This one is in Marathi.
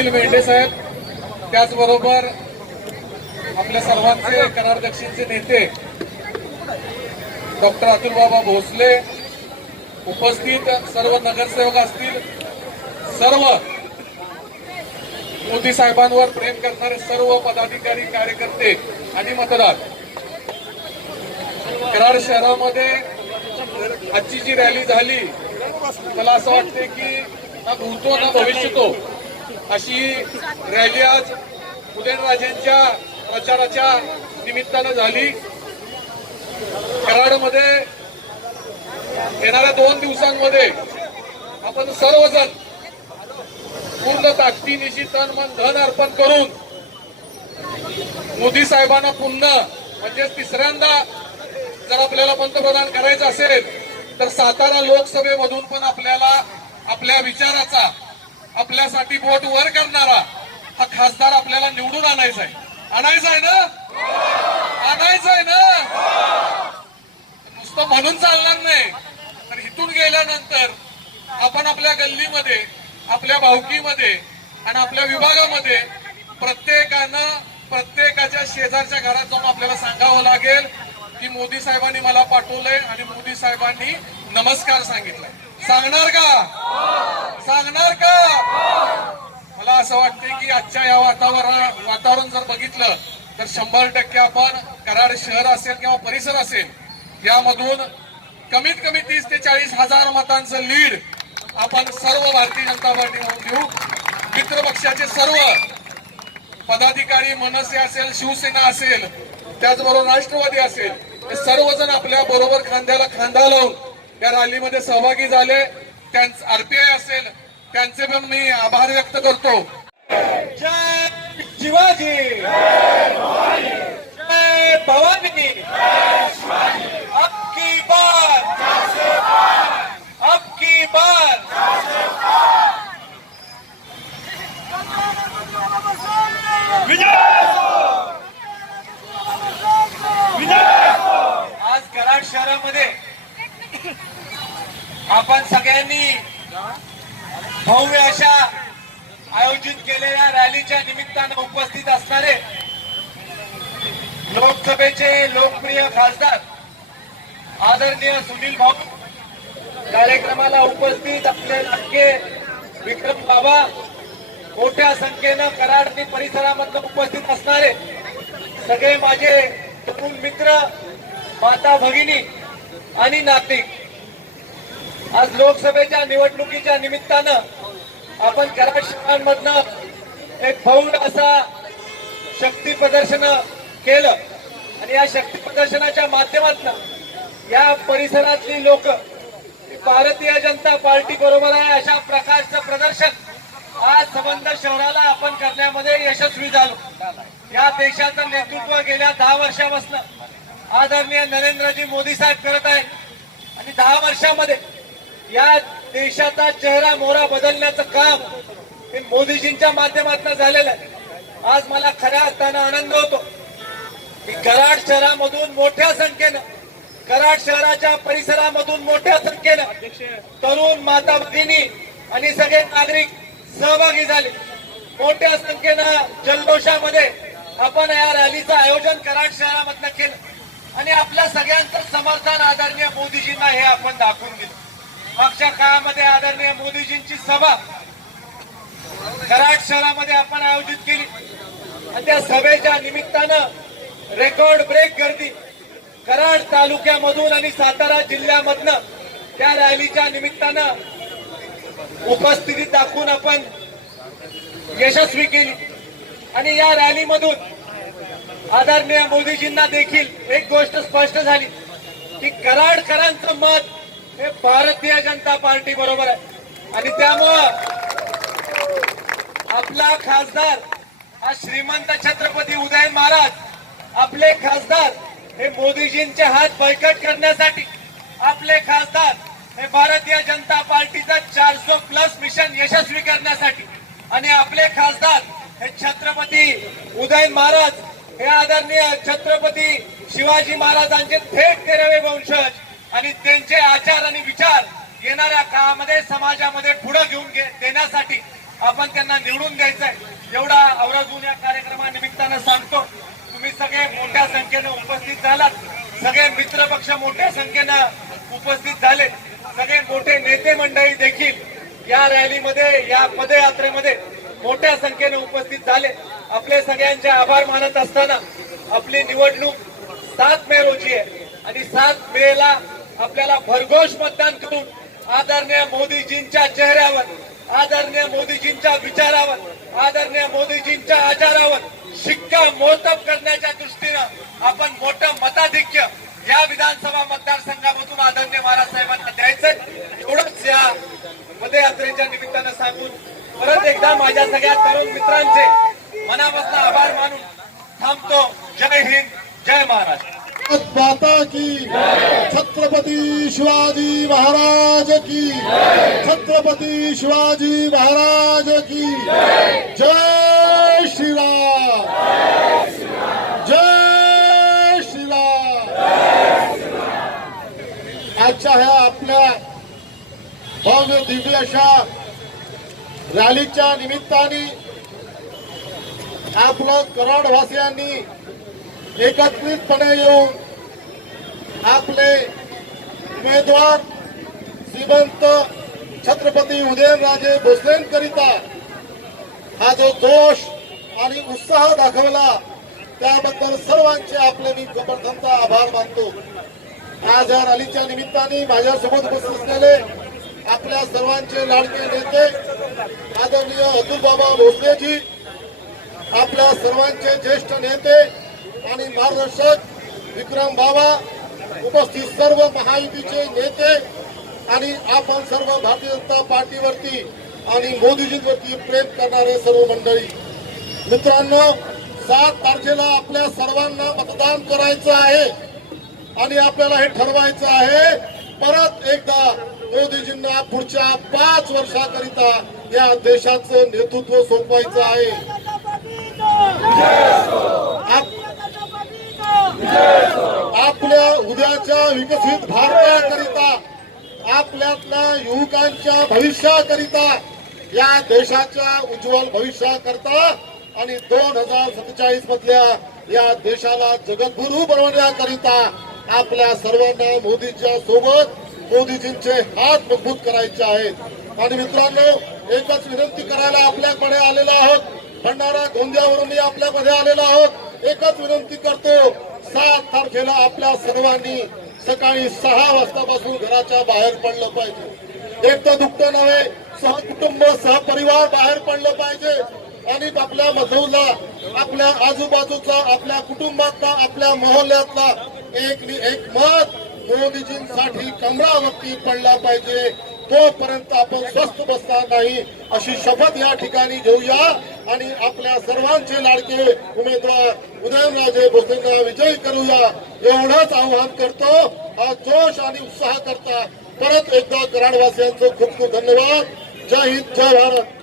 सुनील मेंढे साहेब, त्याचबरोबर आपल्या सर्वांचे कराड दक्षिणचे नेते डॉक्टर अतुल बाबा भोसले, उपस्थित सर्व नगरसेवक असतील, सर्व मोदी साहेबांवर प्रेम करणारे सर्व पदाधिकारी, कार्यकर्ते आणि मतदार, कराड शहरामध्ये आजची जी रॅली झाली, मला असं वाटते की ना भूतो ना भविष्यतो अशी रॅली आज उदयनराजेंच्या प्रचाराच्या निमित्तानं झाली। कराडमध्ये येणाऱ्या 2 दिवसांमध्ये आपण सर्वजण पूर्ण ताकदीनिशी तन मन धन अर्पण करून मोदी साहेबांना पुन्हा म्हणजे तिसऱ्यांदा जर आपल्याला पंतप्रधान करायचं असेल तर सातारा लोकसभेमधून पण आपल्याला आपल्या विचाराचा, आपल्यासाठी बोट वर करणारा हा खासदार आपल्याला निवडून आणायचा आहे। आणायचं आहे ना? आणायचं आहे ना? नुसतं म्हणून चालणार नाही, तर इथून गेल्यानंतर आपण आपल्या गल्लीमध्ये, आपल्या भावकीमध्ये आणि आपल्या विभागामध्ये प्रत्येकाच्या शेजारच्या घरात जाऊन आपल्याला सांगावं लागेल की मोदी साहेबांनी मला पाठवलंय आणि मोदी साहेबांनी नमस्कार सांगितलाय। सांगणार का? सांगणार का? मला असं वाटतंय की आजच्या या वातावरण जर बघितलं तर 100% आपण कराड शहर असेल किंवा परिसर असेल यामधून कमीत कमी 30 ते 40 हजार मतांचं लीड आपण सर्व भारतीय जनता पार्टी म्हणून देऊ। मित्र पक्षाचे सर्व पदाधिकारी, मनसे असेल, शिवसेना असेल, त्याचबरोबर राष्ट्रवादी असेल, हे सर्वजण आपल्या बरोबर खांद्याला खांदा लावून या रॅलीमध्ये सहभागी झाले। आरपीआय असेल त्यांचे पण मी आभार व्यक्त करतो। जय शिवाजी, जय भवानी, अब की बार, अब की बार। आज कराड शहरामध्ये आपण सगळ्यांनी भव्य अशा आयोजित केलेल्या रॅलीच्या निमित्तानं उपस्थित असणारे लोकसभेचे लोकप्रिय खासदार आदरणीय सुनील भाऊ, कार्यक्रमाला उपस्थित आपले लाडके विक्रम बाबा, मोठ्या संख्येनं कराड आणि परिसरामधून उपस्थित असणारे सगळे माझे तरुण मित्र, माता भगिनी आणि नातेवाईक, आज लोकसभेच्या निवडणुकीच्या निमित्तानं आपण कराड शहरांमधनं एक भव्य असा शक्ती प्रदर्शन केलं आणि या शक्ती प्रदर्शनाच्या माध्यमातून या परिसरातली लोक भारतीय जनता पार्टी बरोबर आहे अशा प्रकारचं प्रदर्शन आज संबंध शहराला आपण करण्यामध्ये यशस्वी झालो। या देशाचं नेतृत्व गेल्या 10 वर्षापासून आदरणीय नरेंद्रजी मोदी साहेब करत आहेत आणि 10 वर्षामध्ये या देशाचा चेहरा मोहरा बदलण्याचं काम हे मोदीजींच्या माध्यमातून झालेलं आहे। आज मला खऱ्या अर्थानं आनंद होतो की कराड शहरामधून मोठ्या संख्येनं, कराड शहराच्या परिसरामधून मोठ्या संख्येनं तरुण, माता भगिनी आणि सगळे नागरिक सहभागी झाले। मोठ्या संख्येनं जल्लोषामध्ये आपण या रॅलीचं आयोजन कराड शहरामधनं केलं आणि आपल्या सगळ्यांचं समर्थन आदरणीय मोदीजींना हे आपण दाखवून दिलं। मागच्या काळामध्ये आदरणीय मोदीजींची सभा कराड शहरामध्ये आपण आयोजित केली आणि त्या सभेच्या निमित्तानं रेकॉर्ड ब्रेक गर्दी कराड तालुक्यामधून आणि सातारा जिल्ह्यामधनं त्या रॅलीच्या निमित्तानं उपस्थिती दाखवून आपण यशस्वी केली आणि या रॅलीमधून आदरणीय मोदीजींना देखील एक गोष्ट स्पष्ट झाली की कराडकरांचं मत हे भारतीय जनता पार्टी बरोबर आहे आणि त्यामुळं आपला खासदार हा श्रीमंत छत्रपती उदयन महाराज, आपले खासदार हे मोदीजींचे हात बळकट करण्यासाठी, आपले खासदार हे भारतीय जनता पार्टीचा 400+ मिशन यशस्वी करण्यासाठी आणि आपले खासदार हे छत्रपती उदयन महाराज हे आदरणीय छत्रपती शिवाजी महाराजांचे थेट 13वे वंशज आणि त्यांचे आचार आणि विचार येणाऱ्या काळामध्ये समाजामध्ये पुढे घेऊन देण्यासाठी आपण त्यांना निवडून द्यायचंय एवढा आवर्जून या कार्यक्रमानिमित्तानं सांगतो. तुम्ही सगळे मोठ्या संख्येनं उपस्थित झालात, सगळे मित्र पक्ष मोठ्या संख्येनं उपस्थित झाले, सगळे मोठे नेते मंडळी देखील या रॅलीमध्ये या पदयात्रेमध्ये मोठ्या संख्येने उपस्थित झाले. आपले सगळ्यांचे आभार मानत असताना आपली निवडणूक 7 मे रोजी आहे आणि 7 मेला आपल्याला भरघोष मतदान करून आदरणीय मोदीजींच्या चेहऱ्यावर, आदरणीय मोदीजींच्या विचारावर, आदरणीय मोदीजींच्या आचारावर शिक्कामोर्तब करण्याच्या दृष्टीनं आपण मोठं मताधिक्य या विधानसभा मतदारसंघामधून आदरणीय महाराज साहेबांना द्यायचंय. एवढंच या पदयात्रेच्या निमित्तानं सांगून परत एकदा माझ्या सगळ्या तरुण मित्रांचे मनापासून आभार मानून थांबतो. जय हिंद, जय महाराष्ट्र. माता की छत्रपती शिवाजी महाराज की, छत्रपती शिवाजी महाराज की जय श्रीराम, जय श्रीराम. आजच्या ह्या आपल्या भव्य दिव्य अशा रॅलीच्या निमित्ताने आपलं कराडवासियांनी एकत्रितपणे येऊन आपले उमेदवार श्रीमंत छत्रपती उदयनराजे भोसलेंकरिता हा जो जोश आणि उत्साह दाखवला त्याबद्दल सर्वांचे आपले मी प्रथमतः आभार मानतो. आज या रॅलीच्या निमित्ताने माझ्यासोबत उपस्थित असलेले आपल्या सर्वांचे लाडके नेते आदरणीय अतुलबाबा भोसलेजी, आपल्या सर्वांचे ज्येष्ठ नेते आणि मार्गदर्शक विक्रम बाबा, उपस्थित सर्व महायुतीचे नेते आणि आपण सर्व भारतीय जनता पार्टीवरती आणि मोदीजींवरती प्रेम करणारे सर्व मंडळी. मित्रांनो, 7 तारखेला आपल्या सर्वांना मतदान करायचं आहे आणि आपल्याला हे ठरवायचं आहे परत एकदा मोदीजींना पुढच्या 5 वर्षाकरिता या देशाचं नेतृत्व सोपवायचं आहे. आपल्या उद्याच्या विकसित भारताकरिता, आपल्यातल्या युवकांच्या भविष्याकरिता, या देशाच्या उज्ज्वल भविष्याकरिता आणि 2047 मधल्या या देशाला जगद्गुरू बनवण्याकरिता आपल्या सर्वांना मोदींच्या सोबत मोदीजींचे हात मजबूत करायचे आहेत. आणि मित्रांनो, एकच विनंती करायला आपल्याकडे आलेलो आहोत, भंडारा गोंदियावरून मी आपल्यामध्ये आलेलो आहोत. एकच विनंती करतो, 7 तारखेला आपल्या सर्वांनी सकाळी 6 वाजतापासून घराच्या बाहेर पडलं पाहिजे. एकटं दुखतं नव्हे, सहकुटुंब सहपरिवार बाहेर पडलं पाहिजे आणि आपल्या मधूला, आपल्या आजूबाजूचा, आपल्या कुटुंबातला, आपल्या मोहल्ल्यातला एक मत मोदीजींसाठी कमरावरती पडला पाहिजे. तोपर्यंत आपण स्वस्थ बसणार नाही अशी शपथ या ठिकाणी घेऊया आणि आपल्या सर्वांचे लाडके उमेदवार उदयनराजे भोसलेंना विजयी करूया, एवढंच आवाहन करतो. हा जोश आणि उत्साह करता परत एकदा कराडवासियांचं खूप खूप धन्यवाद. जय हिंद, जय भारत.